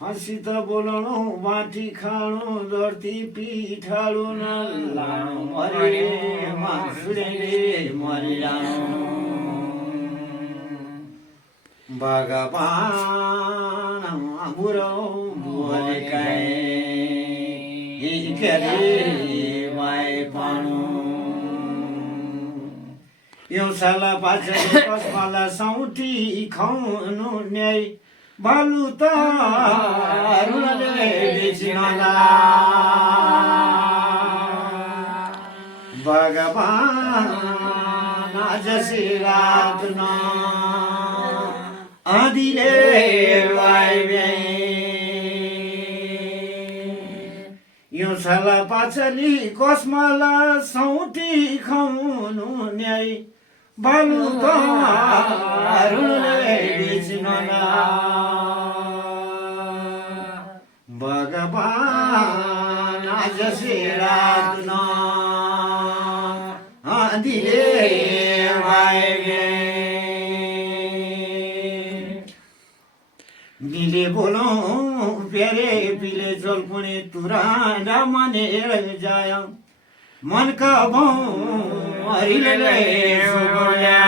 हँसित बोलाउनु बाटी खानु धरती पिठालु नलानु मरे मासुडेले मरिजानु भगवान बुढो बोलेकाए भाइ पानु यो साला पाछे कसमाला सौटी खुवाउनु न्याय भालु त रुलले बेचिनला भगवान जसै रात न आँधीले वाइबे यो साला पाछली कसमाला सौटी खुवाउनु न्याय भालु त रुलले बेचिनला भगवान जसै रात न आँधीले वाइबे नीले बोलो प्यारे पीले जलपुणे तुरा माने जाया मन का भौ हरिले सुगोल्या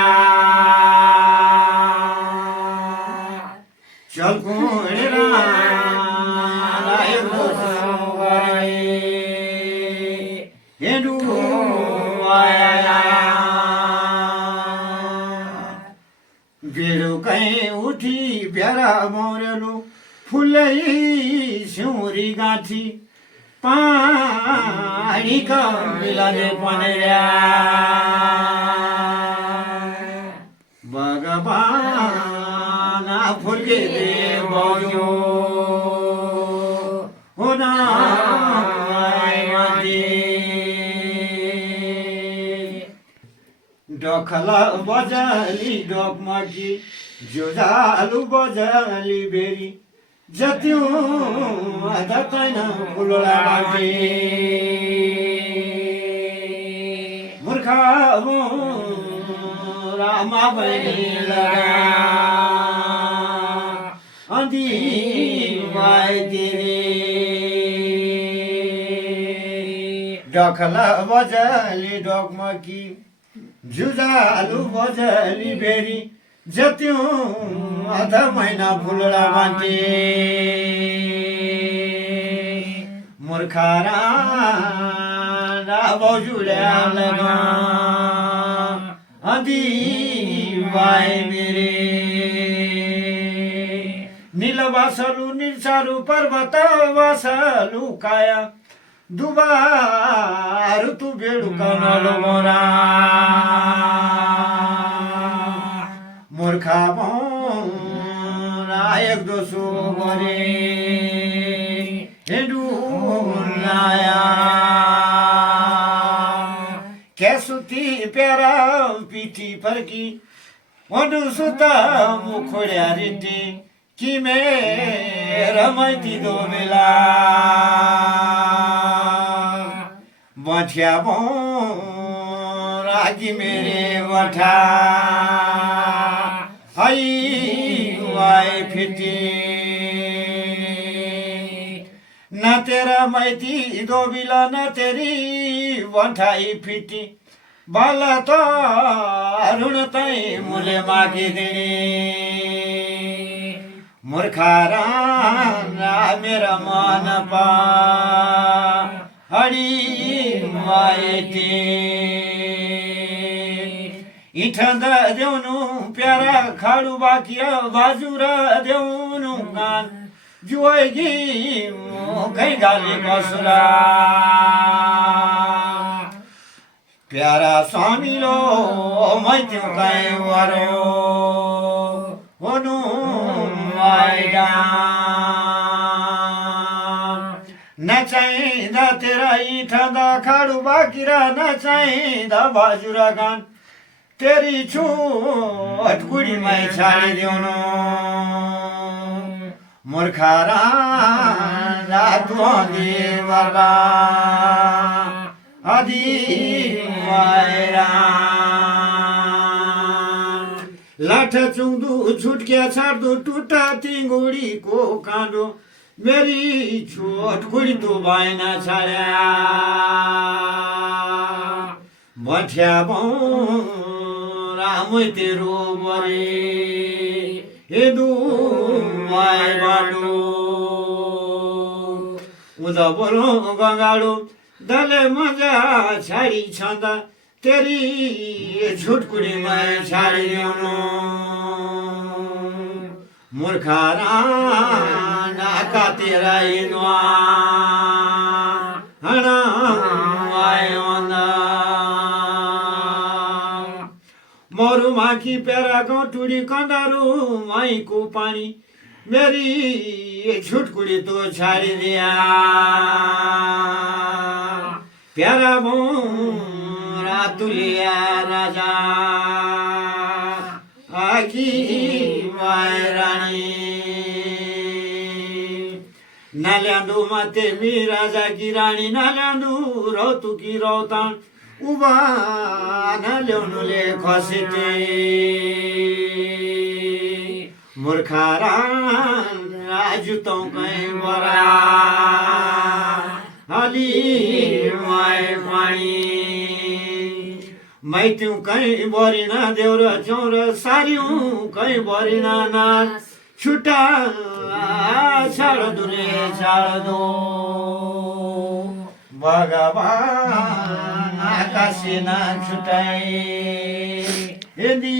जलपुणे हेडू आया बेलुकै उठी प्यारा मौरेलो फुलै सिउरी गाँठी पानीका मिलाले पनेरा भगवान फुर्के दे बग्यो हो न डखला बजाली डकमकी जोजालु बजाली बेरी जत्यो अधकैन फुलला बाटे मूर्खा रामा बैला अन्धी भाइ तेरे डखला बजाली डकमकी जुजालु बजाली बेरी जत्यो आधा महिना फुलडा बाटे मूर्खारा बजुल्या लगा आधी भाइ मेरे नील वासलु निर्सारु पर्वत वासलु काया दुबारु तु बेडुका नलोरा मूर्खा एक दोसो गरे हेडुलाया क्यासुती प्यारा पिठी फर्की मधु सुता मुखोड्या रिटी कि मेरा मैती दो बेला बठ्या रागी मेरे बठा हाई वाई फिटी न तेरा मैती दो बिला न तेरी बठाई फिटी बाला तो अरुण तई मुले मागी देने मूर्खारा मेरा मन पा हरी मायती इठंदा देउनु प्यारा खाडू बाकिया बाजुरा देउनु गान जुएगी मुखै गाली बसुरा प्यारा स्वामीलो मैत्यु कै वरो होनु आइगा नचाहिँदा तेरा इठंदा खाडू बाकिरा नचाहिँदा बाजुरा गान तेरी छुट कुडीमै छाडिदेउनु मूर्खारा रातोनी वर्गा आदि वायरा लाठ चुङ्दु छुट्क्या छाड्दु टुट्टा तिङ्गुडीको काँडो मेरी छोटकुडी तू भएन छाड्या भठ्या रामै तेरो मरे हेदु माय बाटो उदा बोलो गंगाडो दले मजा छाडी छँदा तेरी छुटकुडी मैं छाडी ल्याउनु मूर्खारा नाका तेरा इनवा हना मरु माखी पेरा गौटुडी कंदारू माईको पानी मेरी छुटकुडी तो छाडी दिया प्यारा मोरा तुलिया राजा आकी माय रानी नाल्यान्दु माते मी राजा की रानी नाल्यान्दु रौतु की रौतान उबा नाल्याउनुले खसेटे मूर्खारा राजु तौकै बरा हली माय पानी मैत्यु कहीँ बरिन देउर चौर सार्यौँ कहीँ बरिन नाच छुट्टा छाड दुले छाड दो भगवान आकाशे ना छुटाए यदि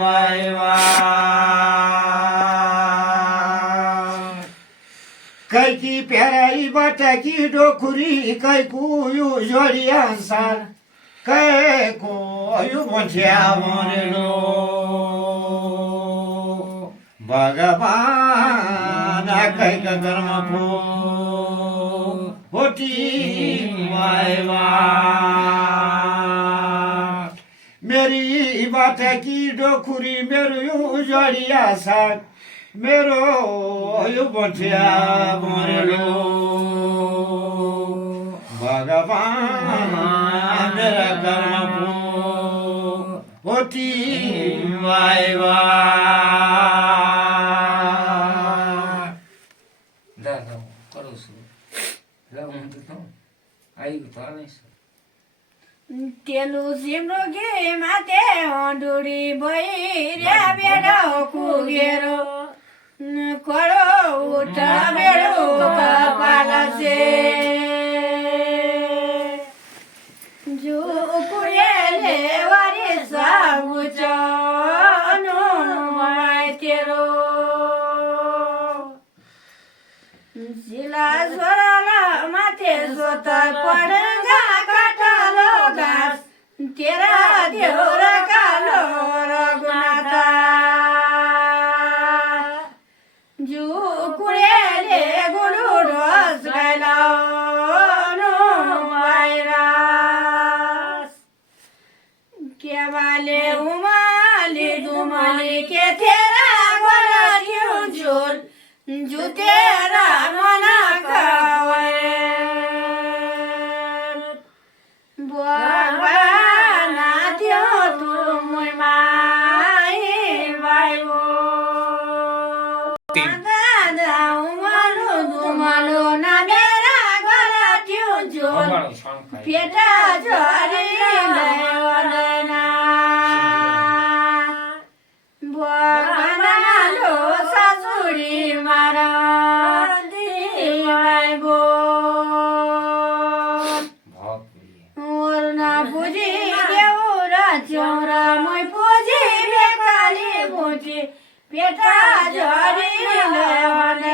वायवा कैकी प्याराई बाटाकी डोखुरी कैको यो जोडिया सार कैको यो भन्छ्या मरेलो भगवान कैका कर्म पो होटी वायवा मेरी बाटाकी डोखुरी मेरो यो जोडिया सार मेरो यो बठिया मरेलो भगवान मेरा कर्म पो होटी वायवा तेलु सिम्रो गे माते डुडी भइर्या बेडो कुगेरो करो उठा बेडो कपालसे जो कुरेले वारी साबुचनो माय तेरो जिला स्वराला माते सोता पडंगा काटालो घास तेरा देउर कालो रघुनाथा जु कुरेले गुडु ढोस गाइलाउनु भाइरास केवाले उमाले दुमाले के तेरा गोरा क्यों झोल जु तेरा मना खावे बुआना थियो तुम माई भाइबो दादा उमालो दुमालो ना मेरा गोरा क्यों झोल पेटा झरी लेना बुआना लो सासुरी मारा दिवाइबो ओरना पुजी देउरा चौरा मै पुजी बेकाली पुजी पेटा झरी लेना